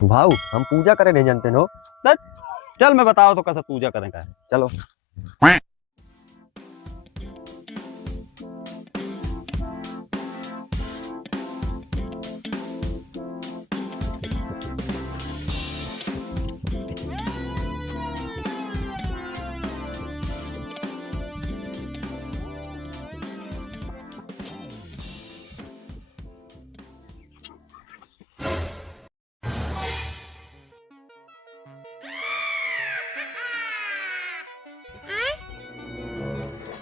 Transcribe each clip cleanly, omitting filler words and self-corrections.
भाऊ हम पूजा करे नहीं जानते नो। चल मैं बताओ तो कैसे पूजा करेंगे। चलो।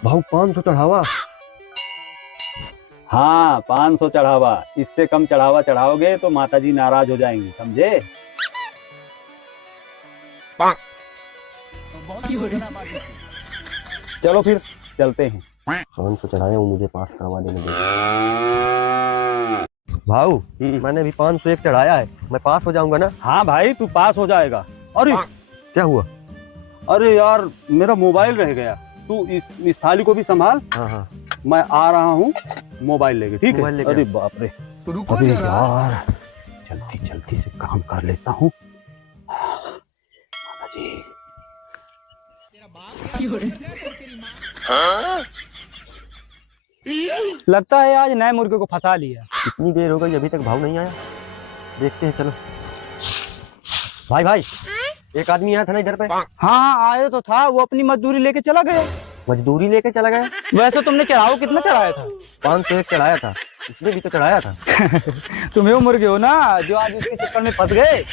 भाऊ 500 चढ़ावा। हाँ 500 चढ़ावा, इससे कम चढ़ावा चढ़ाओगे तो माताजी नाराज हो जाएंगी, समझे। चलो फिर चलते हैं। 500 चढ़ाए वो मुझे पास करवा देने दे। भाऊ मैंने भी 501 चढ़ाया है, मैं पास हो जाऊंगा ना। हाँ भाई तू पास हो जाएगा। अरे क्या हुआ? अरे यार मेरा मोबाइल रह गया, तू इस थाली को भी संभाल। हाँ हाँ मैं आ रहा हूँ मोबाइल लेके, ठीक मोबाइल है। लेके अरे बाप रे, अरे यार जल्दी जल्दी से काम कर लेता हूँ। माताजी लगता है आज नए मुर्गे को फंसा लिया। कितनी देर हो गई अभी तक भाव नहीं आया। देखते हैं चलो। भाई भाई एक आदमी आया था ना इधर पे। हाँ आए तो था, वो अपनी मजदूरी लेके चला गया। मजदूरी लेके चला गया। वैसे तुमने चढ़ाओ कितना चढ़ाया था? 501 चढ़ाया था, इसने भी तो चढ़ाया था। तुम वो मुर्गे हो ना जो आज उसके चक्कर में फंस गए।